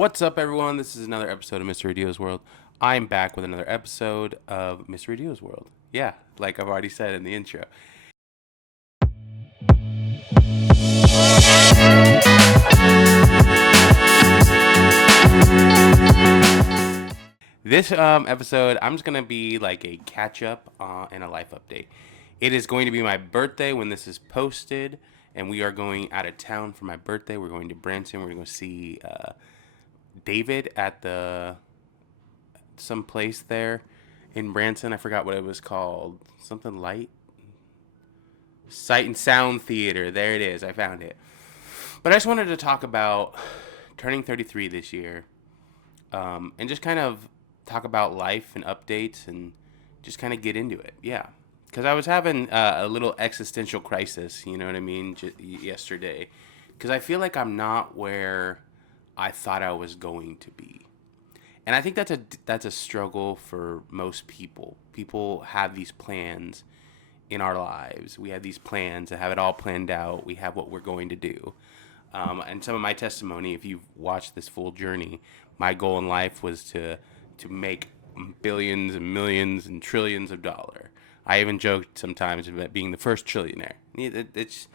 What's up, everyone? This is another episode of Mrradillo's World. I'm back with another episode of Mrradillo's World. Yeah, like I've already said in the intro. This episode, I'm just gonna be like a catch up and a life update. It is going to be my birthday when this is posted, and we are going out of town for my birthday. We're going to Branson. We're going to go see David at some place there in Branson. I forgot what it was called. Something Sight and Sound Theater. There it is. I found it. But I just wanted to talk about turning 33 this year, and just kind of talk about life and updates and just kind of get into it. Yeah. Because I was having a little existential crisis, you know what I mean, yesterday. Because I feel like I'm not where I thought I was going to be. And I think that's a struggle for most people. People have these plans in our lives. We have these plans and have it all planned out. We have what we're going to do. And some of my testimony, if you've watched this full journey, my goal in life was to make billions and millions and trillions of dollars. I even joked sometimes about being the first trillionaire. It's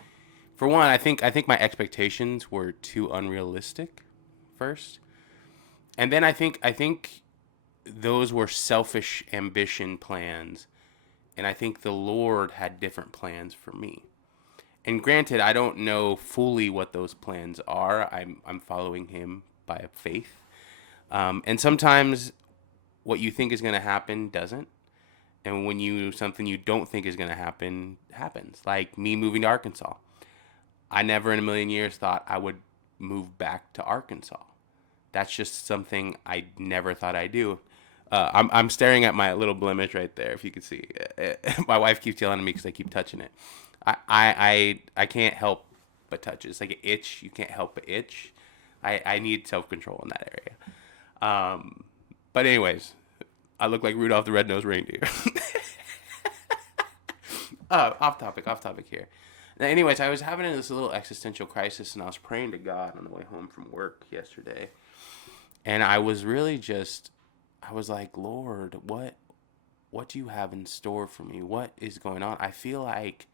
for one, I think my expectations were too unrealistic first. And then I think those were selfish ambition plans, and I think the Lord had different plans for me. And granted, I don't know fully what those plans are. I'm following Him by faith, and sometimes what you think is going to happen doesn't, and when something you don't think is going to happen happens. Like me moving to Arkansas, I never in a million years thought I would move back to Arkansas. That's just something I never thought I'd do. I'm staring at my little blemish right there. If you can see, my wife keeps yelling at me because I keep touching it. I can't help but touch it. It's like an itch. You can't help but itch. I need self control in that area. But anyways, I look like Rudolph the Red-Nosed Reindeer. Off topic here. Now, anyways, I was having this little existential crisis, and I was praying to God on the way home from work yesterday. And I was really I was like, Lord, what do you have in store for me? What is going on? I feel like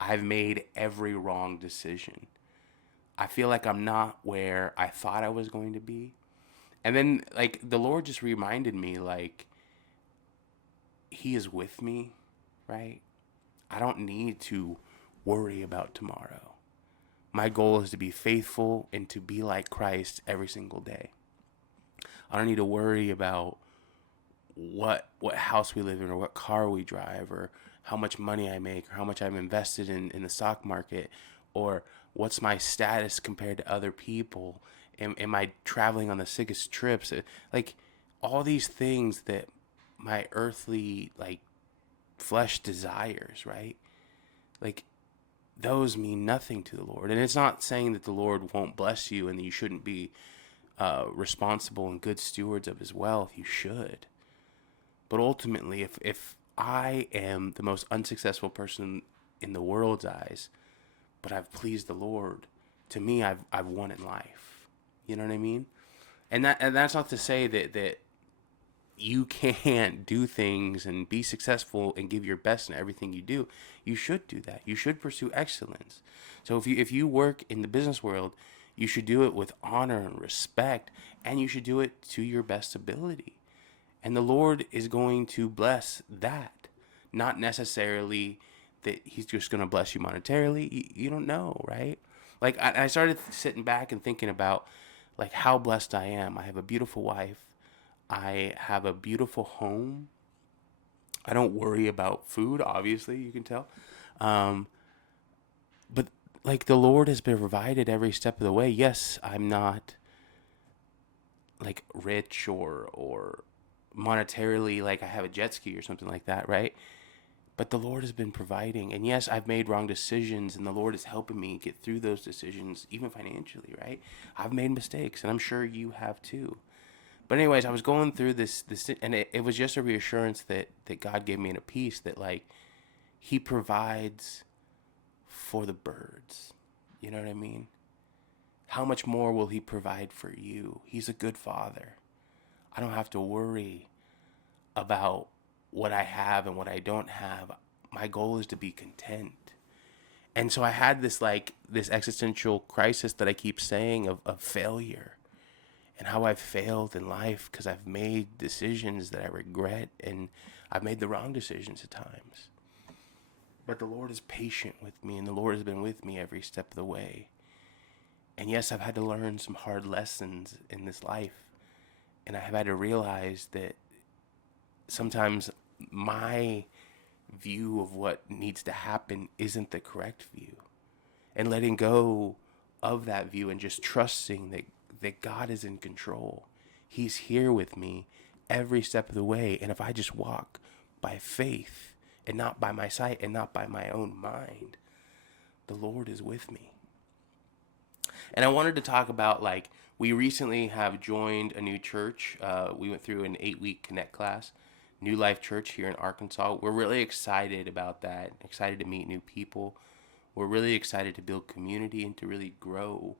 I've made every wrong decision. I feel like I'm not where I thought I was going to be. And then, like, the Lord just reminded me, like, He is with me, right? I don't need to worry about tomorrow. My goal is to be faithful and to be like Christ every single day. I don't need to worry about what house we live in or what car we drive or how much money I make or how much I've invested in the stock market or what's my status compared to other people. Am I traveling on the sickest trips? Like all these things that my earthly like flesh desires, right? Like those mean nothing to the Lord. And it's not saying that the Lord won't bless you and that you shouldn't be responsible and good stewards of His wealth. You should. But ultimately, if I am the most unsuccessful person in the world's eyes, but I've pleased the Lord, to me, I've won in life. You know what I mean? And that's not to say that you can't do things and be successful and give your best in everything you do. You should do that. You should pursue excellence. So if you work in the business world, you should do it with honor and respect, and you should do it to your best ability. And the Lord is going to bless that. Not necessarily that He's just going to bless you monetarily. You don't know, right? Like I started sitting back and thinking about like how blessed I am. I have a beautiful wife. I have a beautiful home. I don't worry about food, obviously, you can tell. But like the Lord has been provided every step of the way. Yes, I'm not like rich or monetarily like I have a jet ski or something like that, right? But the Lord has been providing. And yes, I've made wrong decisions and the Lord is helping me get through those decisions, even financially, right? I've made mistakes and I'm sure you have too. But anyways, I was going through this and it was just a reassurance that God gave me in a peace that like He provides for the birds. You know what I mean? how much more will he provide for you? He's a good father. I don't have to worry about what I have and what I don't have. My goal is to be content. And so I had this existential crisis that I keep saying of failure and how I've failed in life because I've made decisions that I regret, and I've made the wrong decisions at times. But the Lord is patient with me, and the Lord has been with me every step of the way. And yes, I've had to learn some hard lessons in this life. And I have had to realize that sometimes my view of what needs to happen isn't the correct view. And letting go of that view and just trusting that God is in control. He's here with me every step of the way. And if I just walk by faith and not by my sight and not by my own mind, the Lord is with me. And I wanted to talk about, we recently have joined a new church. We went through an 8-week Connect class, New Life Church here in Arkansas. We're really excited about that, excited to meet new people. We're really excited to build community and to really grow.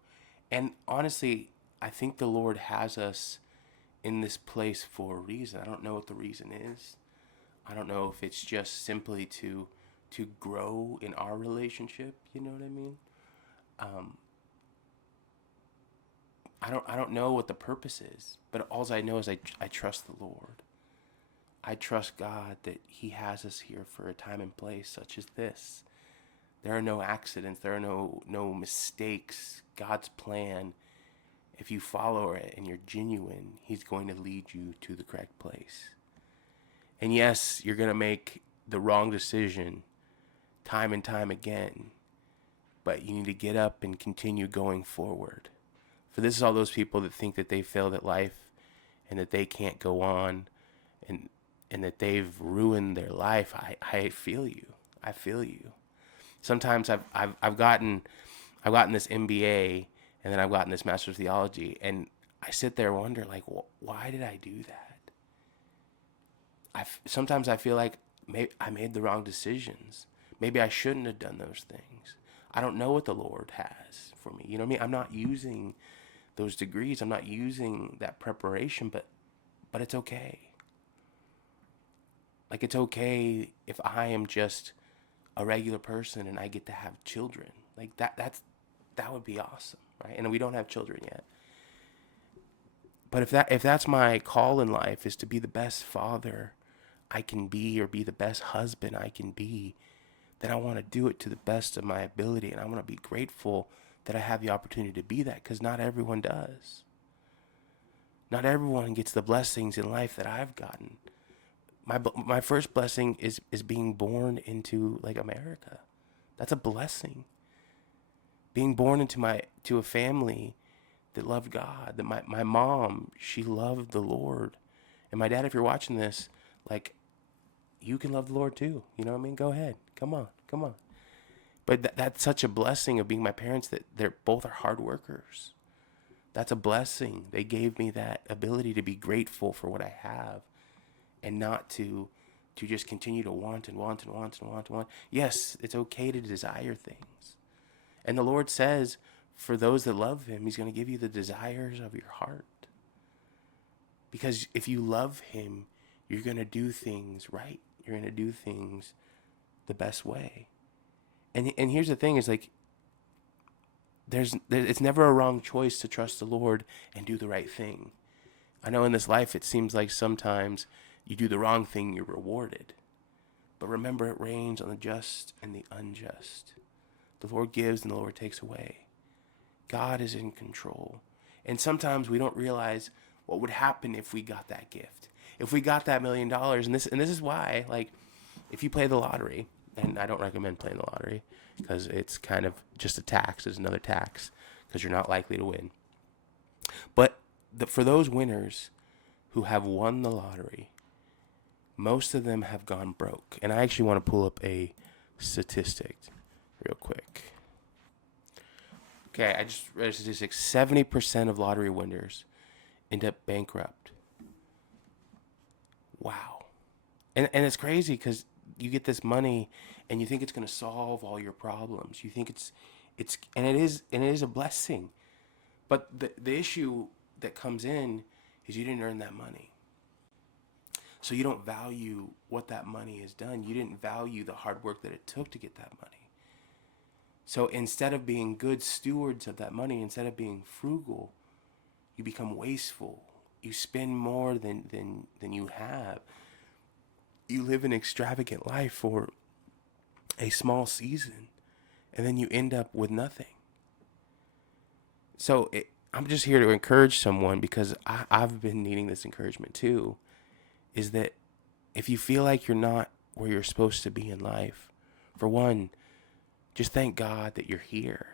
And honestly, I think the Lord has us in this place for a reason. I don't know what the reason is. I don't know if it's just simply to grow in our relationship. You know what I mean? I don't know what the purpose is, but all I know is I trust the Lord. I trust God that He has us here for a time and place such as this. There are no accidents. There are no mistakes. God's plan, if you follow it and you're genuine, He's going to lead you to the correct place. And yes, you're going to make the wrong decision time and time again, but you need to get up and continue going forward. For this is all those people that think that they failed at life and that they can't go on and that they've ruined their life. I feel you. I feel you. Sometimes I've gotten this MBA, and then I've gotten this Master's of Theology, and I sit there and wonder, why did I do that? Sometimes I feel like maybe I made the wrong decisions. Maybe I shouldn't have done those things. I don't know what the Lord has for me. You know what I mean? I'm not using those degrees. I'm not using that preparation, but it's okay. It's okay if I am just a regular person and I get to have children. That would be awesome, right? And we don't have children yet. But if that's my call in life, is to be the best father I can be, or be the best husband I can be, then I want to do it to the best of my ability, and I want to be grateful that I have the opportunity to be that, because not everyone does. Not everyone gets the blessings in life that I've gotten. My first blessing is being born into America. That's a blessing. Being born into a family that loved God. That my mom, she loved the Lord. And my dad, if you're watching this, you can love the Lord too. You know what I mean? Go ahead. Come on. But that's such a blessing of being my parents, that they're both are hard workers. That's a blessing. They gave me that ability to be grateful for what I have, and not to just continue to want and want and want and want and want. Yes, it's okay to desire things. And the Lord says, for those that love Him, He's going to give you the desires of your heart. Because if you love Him, you're going to do things right. You're going to do things the best way. And here's the thing is it's never a wrong choice to trust the Lord and do the right thing. I know in this life it seems like sometimes you do the wrong thing, you're rewarded. But remember, it rains on the just and the unjust. The Lord gives and the Lord takes away. God is in control. And sometimes we don't realize what would happen if we got that gift. If we got that $1 million, and this is why, if you play the lottery, and I don't recommend playing the lottery because it's kind of just a tax. It's another tax because you're not likely to win. But for those winners who have won the lottery, most of them have gone broke. And I actually want to pull up a statistic real quick. Okay, I just read a statistic. 70% of lottery winners end up bankrupt. Wow. And it's crazy because you get this money and you think it's going to solve all your problems. You think it is a blessing. But the issue that comes in is you didn't earn that money. So you don't value what that money has done. You didn't value the hard work that it took to get that money. So instead of being good stewards of that money, instead of being frugal, you become wasteful. You spend more than you have. You live an extravagant life for a small season, and then you end up with nothing. So I'm just here to encourage someone, because I've been needing this encouragement too, is that if you feel like you're not where you're supposed to be in life, for one, just thank God that you're here.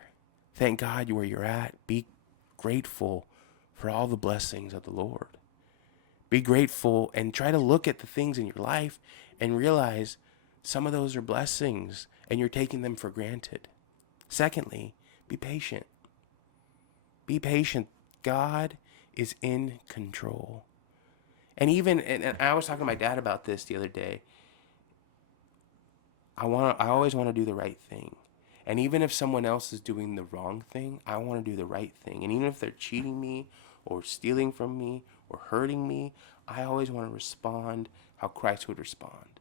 Thank God where you're at. Be grateful for all the blessings of the Lord. Be grateful and try to look at the things in your life and realize some of those are blessings and you're taking them for granted. Secondly, be patient. Be patient. God is in control. And I was talking to my dad about this the other day. I always want to do the right thing. And even if someone else is doing the wrong thing, I want to do the right thing. And even if they're cheating me or stealing from me or hurting me, I always want to respond how Christ would respond.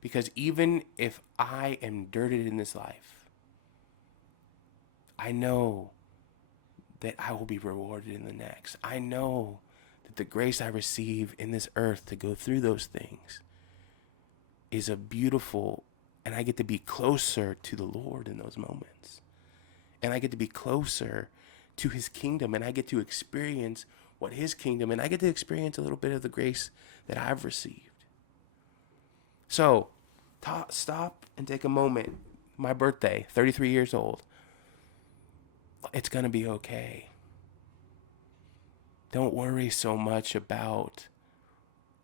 Because even if I am dirted in this life, I know that I will be rewarded in the next. I know that the grace I receive in this earth to go through those things is a beautiful, and I get to be closer to the Lord in those moments. And I get to be closer to his kingdom, and I get to experience what his kingdom, and I get to experience a little bit of the grace that I've received. So, stop and take a moment. My birthday, 33 years old. It's going to be okay. Don't worry so much about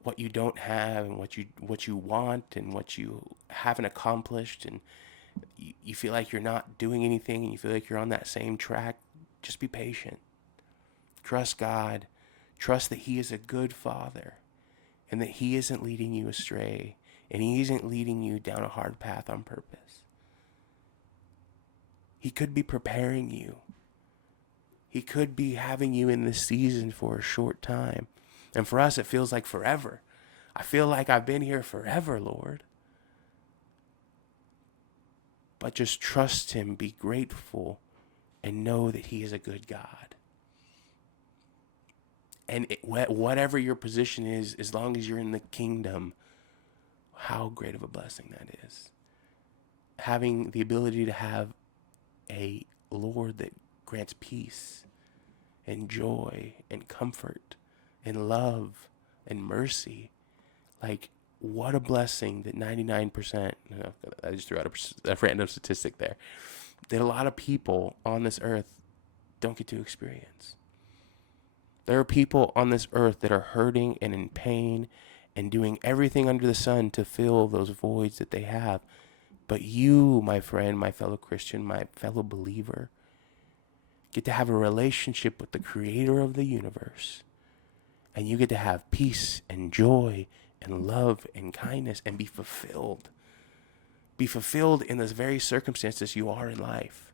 what you don't have and what you want and what you haven't accomplished, and you feel like you're not doing anything and you feel like you're on that same track. Just be patient. Trust God. Trust that he is a good father and that he isn't leading you astray and he isn't leading you down a hard path on purpose. He could be preparing you. He could be having you in this season for a short time. And for us, it feels like forever. I feel like I've been here forever, Lord. But just trust him, be grateful, and know that he is a good God. And whatever your position is, as long as you're in the kingdom, how great of a blessing that is. Having the ability to have a Lord that grants peace and joy and comfort and love and mercy. Like, what a blessing that 99%, I just threw out a random statistic there, that a lot of people on this earth don't get to experience. There are people on this earth that are hurting and in pain and doing everything under the sun to fill those voids that they have. But you, my friend, my fellow Christian, my fellow believer, get to have a relationship with the creator of the universe. And you get to have peace and joy and love and kindness and be fulfilled. Be fulfilled in those very circumstances you are in life.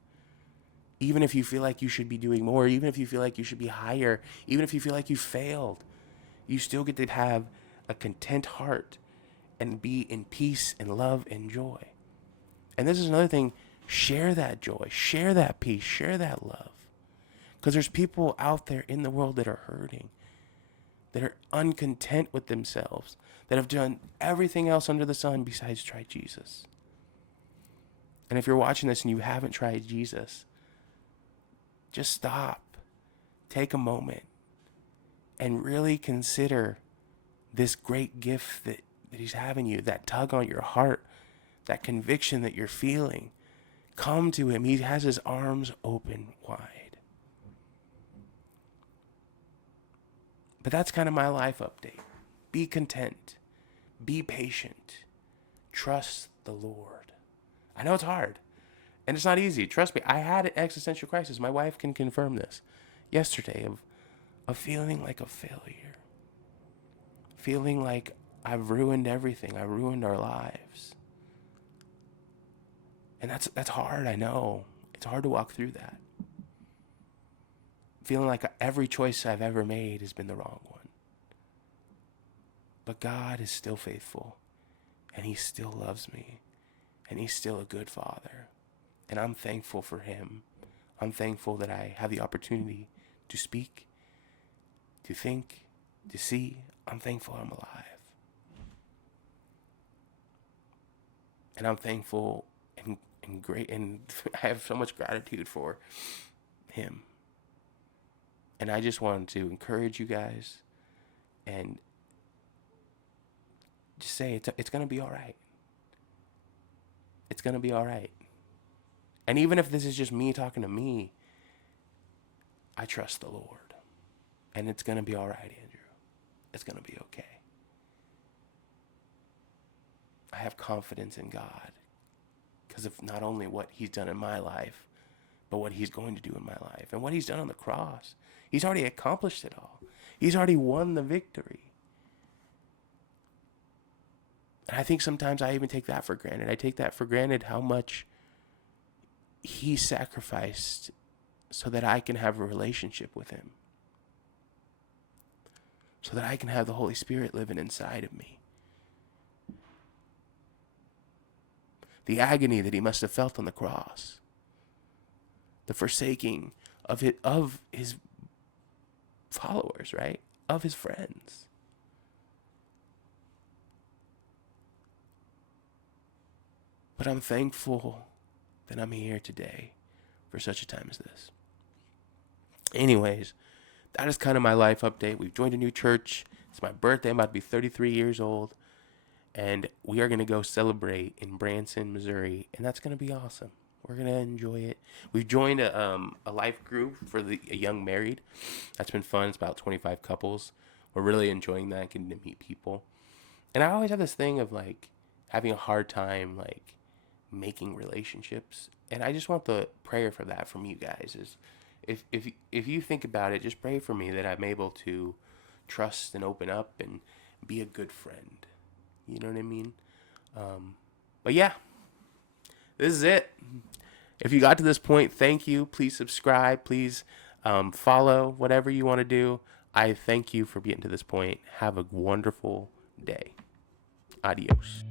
Even if you feel like you should be doing more, even if you feel like you should be higher, even if you feel like you failed, you still get to have a content heart and be in peace and love and joy. And this is another thing, share that joy, share that peace, share that love. Because there's people out there in the world that are hurting, that are uncontent with themselves, that have done everything else under the sun besides try Jesus. And if you're watching this and you haven't tried Jesus, just stop, take a moment, and really consider this great gift that he's having you, that tug on your heart, that conviction that you're feeling. Come to him. He has his arms open wide. But that's kind of my life update. Be content. Be patient. Trust the Lord. I know it's hard. And it's not easy. Trust me. I had an existential crisis. My wife can confirm this. Yesterday of feeling like a failure. Feeling like I've ruined everything. I ruined our lives. And that's hard, I know. It's hard to walk through that. feeling like every choice I've ever made has been the wrong one. But God is still faithful, and he still loves me, and he's still a good father. And I'm thankful for him. I'm thankful that I have the opportunity to speak, to think, to see. I'm thankful I'm alive. And I'm thankful and great, and I have so much gratitude for him. And I just wanted to encourage you guys and just say it's going to be all right. It's going to be all right. And even if this is just me talking to me, I trust the Lord. And it's going to be all right, Andrew. It's going to be okay. I have confidence in God because of not only what he's done in my life, but what he's going to do in my life and what he's done on the cross. He's already accomplished it all. He's already won the victory. And I think sometimes I even take that for granted. I take that for granted how much he sacrificed so that I can have a relationship with him. So that I can have the Holy Spirit living inside of me. The agony that he must have felt on the cross. The forsaking of his followers, right? Of his friends. But I'm thankful that I'm here today for such a time as this. Anyways, that is kind of my life update. We've joined a new church. It's my birthday. I'm about to be 33 years old. And we are going to go celebrate in Branson, Missouri. And that's going to be awesome. We're going to enjoy it. We've joined a life group for the young married. That's been fun. It's about 25 couples. We're really enjoying that, getting to meet people. And I always have this thing of like having a hard time like making relationships. And I just want the prayer for that from you guys is if you think about it, just pray for me that I'm able to trust and open up and be a good friend. You know what I mean? But yeah, this is it. If you got to this point, thank you. Please subscribe. Please follow, whatever you want to do. I thank you for getting to this point. Have a wonderful day. Adios.